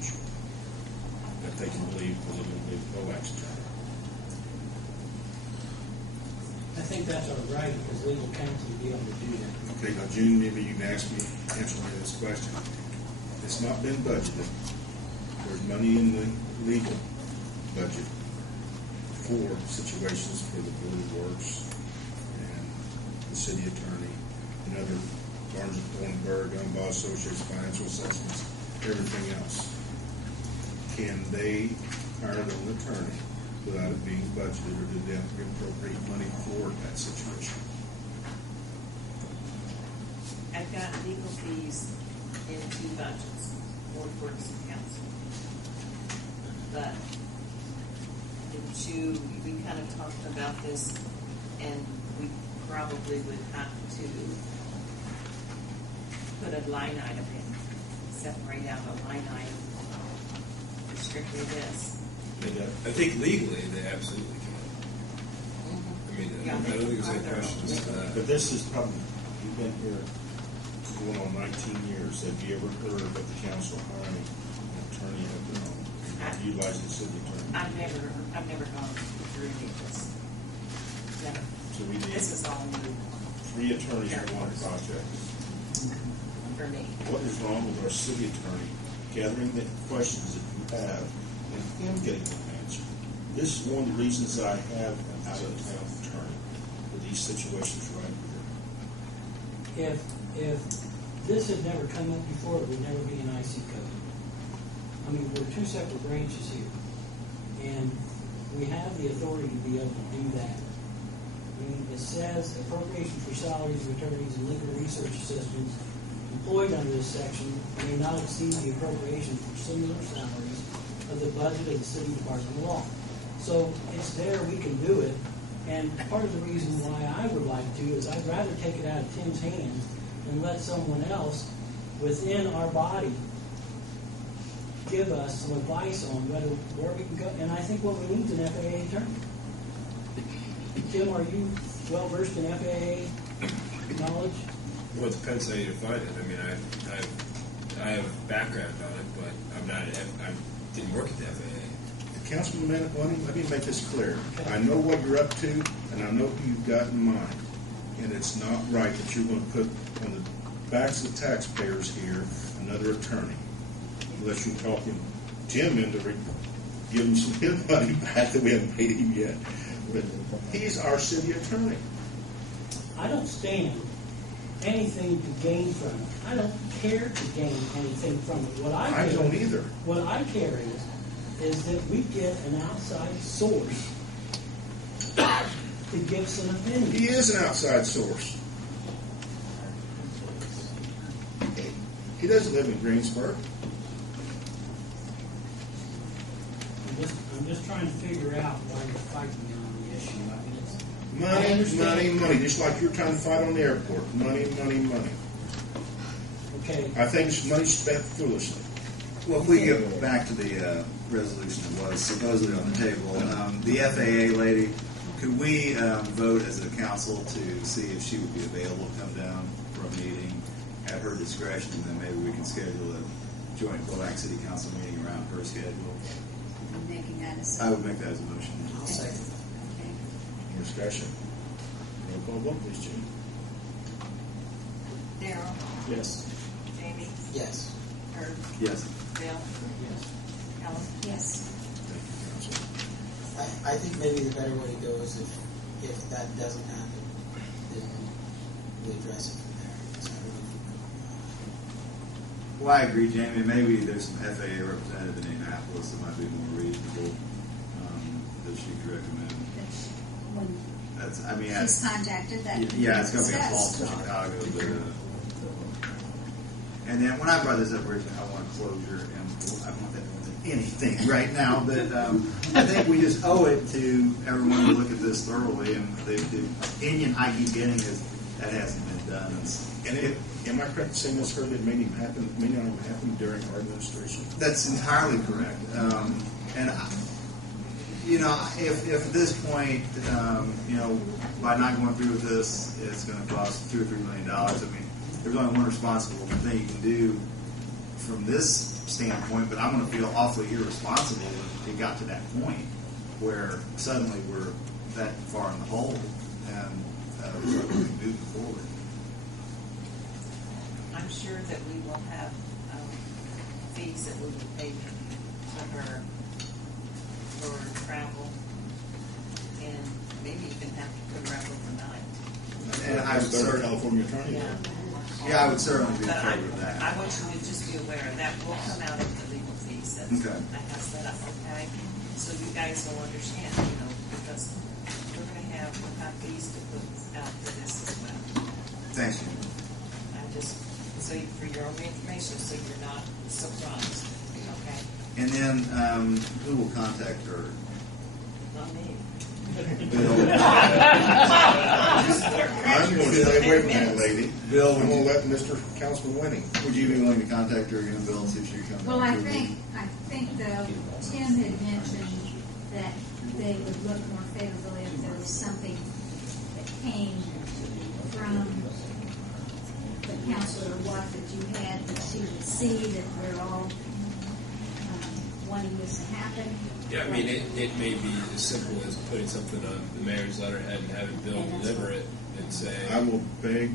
situation that they can leave because they don't leave Boax attorney. I think that's our right as legal counsel to be able to do that. Okay, now June, maybe you can answer me this question. It's not been budgeted. There's money in the legal budget for situations for the Board of Works and the city attorney and other Barnes and Thornburg, Unbaugh Associates, financial assessments, everything else. Can they hire their own attorney without it being budgeted, or did they have to appropriate money for that situation? I've got legal fees in 2 budgets, Board of Works and Council. But we kind of talked about this, and we probably would have to put a line item in, separate out a line item for strictly this. I think legally they absolutely can. I mean, Yeah, I don't think there's any they are. questions to that. But this is probably, you've been here going on 19 years. Have you ever heard of the council hiring an attorney of their own? Utilize the city attorney? I've never gone through any of this. Never. So we need This is all new 3 attorneys for one project. for me. What is wrong with our city attorney gathering the questions that you have and him getting them answered? This is one of the reasons I have an out-of-town attorney for these situations right here. If this had never come up before, it would never be an IC code. I mean, we're 2 separate branches here, and we have the authority to be able to do that. I mean, it says appropriation for salaries of attorneys and legal research assistants employed under this section may not exceed the appropriation for similar salaries of the budget of the city department of law. So it's there, we can do it, and part of the reason why I would like to is I'd rather take it out of Tim's hands and let someone else within our body give us some advice on where we can go. And I think what we need is an FAA attorney. Tim, are you well versed in FAA knowledge? Well, it depends how you define it. I mean, I have background on it, but I didn't work at the FAA. Councilman, let me make this clear. I know what you're up to, and I know who you've got in mind. And it's not right that you're going to put on the backs of the taxpayers here another attorney, unless you're talking Jim into give him some of his money back that we haven't paid him yet. But he's our city attorney. I don't stand anything to gain from it. I don't care to gain anything from it. What I don't either. What I care is that we get an outside source to give us an opinion. He is an outside source. He doesn't live in Greensburg. I'm just trying to figure out why you're fighting me on the issue. I mean, it's Money, just like you're trying to fight on the airport. Money. okay. I think it's money spent foolishly. Well, if we get back to the resolution that was supposedly on the table, the FAA lady, could we vote as a council to see if she would be available to come down for a meeting at her discretion, and then maybe we can schedule a joint Boax City Council meeting around her schedule? I'm making that as I would make that as a motion. I'll second. okay. Discussion. Roll call vote, please, Jim. Darryl, Yes. Jamie, Yes. Herb, Yes. Bill, Yes. Helen. Yes. Thank you, Council. I think maybe the better way to go is if that doesn't happen, then we address it from there. So I really Well, I agree, Jamie. Maybe there's some FAA representative in Indianapolis that might be more reasonable that she could recommend. When That's, I mean, she's contacted, that can yeah, it's going to be a discussed. call to Chicago. But, and then when I brought this up originally, I want closure, and I don't want that to anything right now. But I think we just owe it to everyone to look at this thoroughly. And the opinion I keep getting is that hasn't been done. And am I correct in saying this, Herb, it may not even happen during our administration? That's entirely correct. And if at this point, by not going through with this, it's going to cost $2 or $3 million. I mean, there's only one responsible thing you can do from this standpoint, but I'm going to feel awfully irresponsible if it got to that point where suddenly we're that far in the hole and we're moving forward. I'm sure that we will have fees that we will pay to her for travel, and maybe even have to put her up overnight. And I would certainly, California attorney. yeah, I would certainly be in But favor of that. I want you to just be aware that will come out of the legal fees. That's, Okay. I have set up, okay? So you guys will understand, because we're gonna have fees to put out for this as well. Thanks, Jim. I'm just, for your own information, so you're not surprised, okay? And then who will contact her? Not me. Bill. I'm going to stay away from that lady. Bill, I'm going to let Mr. Councilman Winning. Would you be willing to contact her again, Bill, and see if she can come? Well, down I to think though, Tim had mentioned that they would look more favorably if there was something that came from the council or what that you had, that she would see that we're all wanting this to happen. Yeah, I mean, it may be as simple as putting something on the mayor's letterhead and having Bill And that's deliver what- it and say, I will beg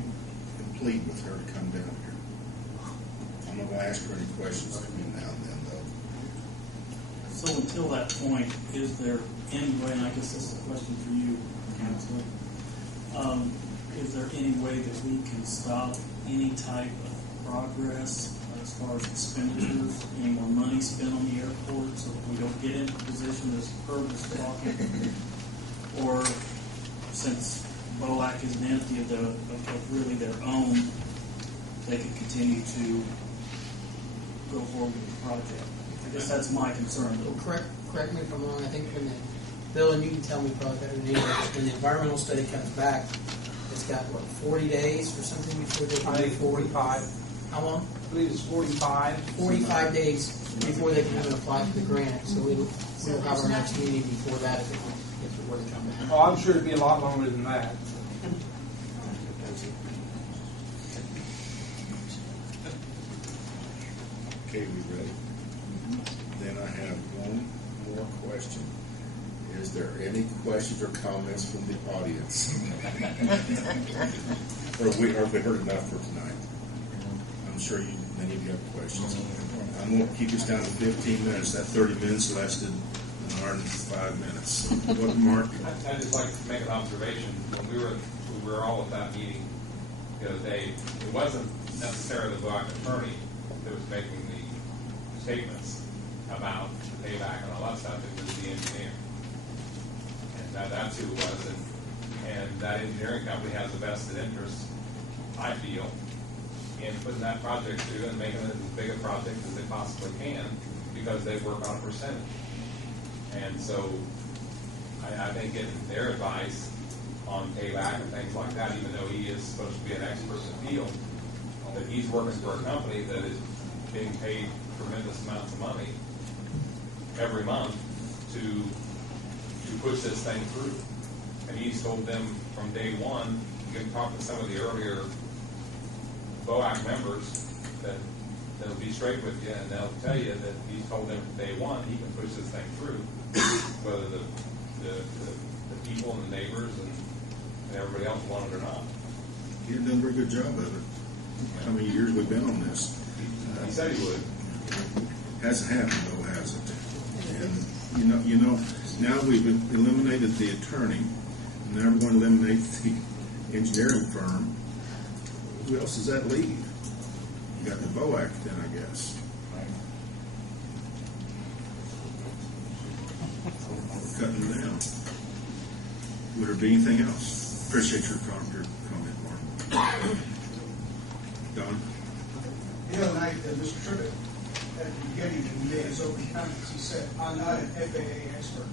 and plead with her to come down here. I'm not going to ask her any questions between now and then, though. So until that point, is there any way, and I guess this is a question for you, Councilor, is there any way that we can stop any type of progress as far as expenditures, any more money spent on the airport, so that we don't get into a position as Herb was talking? Or since BOAC isn't empty of really their own, they can continue to go forward with the project? I guess that's my concern. Well, correct me if I'm wrong, I think Bill, and you can tell me probably better than anyone, when the environmental study comes back, it's got, 40 days or something before they can I think 45. How long? I believe it's 45. 45 days before they can even apply for the grant, so we'll have our next meeting before that if it were to come back. Oh, I'm sure it'd be a lot longer than that. Okay, we ready? Then I have one more question. Is there any questions or comments from the audience? Or have we heard enough for tonight? I'm sure many of you have questions. I'm going to keep us down to 15 minutes. That 30 minutes lasted an hour and 5 minutes. What, Mark? I'd just like to make an observation. When we were all at that meeting the other day, it wasn't necessarily the BOAC attorney that was making the statements about the payback and all that stuff. It was the engineer. And that's who it was. And that engineering company has a vested interest, I feel, in putting that project through and making it as big a project as they possibly can, because they work on a percentage. And so I think getting their advice on payback and things like that, even though he is supposed to be an expert in the field, that he's working for a company that is being paid tremendous amounts of money every month to push this thing through. And he's told them from day one, you can talk to some of the earlier BOAC members that'll be straight with you, and they'll tell you that he's told them from day one he can push this thing through, whether the people and the neighbors and everybody else want it or not. You've done a very good job of it. How many years we've been on this? He said he would. Hasn't happened, though, has it? And you know, now we've eliminated the attorney, and now we're going to eliminate the engineering firm. Who else does that leave? You got the BOAC then, I guess. We're cutting them down. Would there be anything else? Appreciate your comment, Mark. Don? The other night, Mr. Tribbett, at the beginning, when he made his opening comments, he said, "I'm not an FAA expert."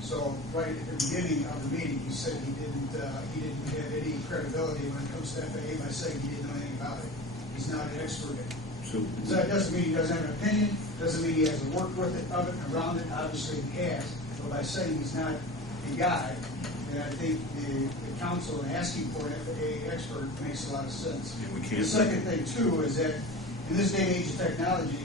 So right at the beginning of the meeting, he said he didn't have any credibility when it comes to FAA by saying he didn't know anything about it. He's not an expert in it. So that doesn't mean he doesn't have an opinion, doesn't mean he hasn't worked with it, of it, around it. Obviously he has. But by saying he's not a guy, and I think the council asking for an FAA expert makes a lot of sense. And we can't The second thing too is that in this day and age of technology,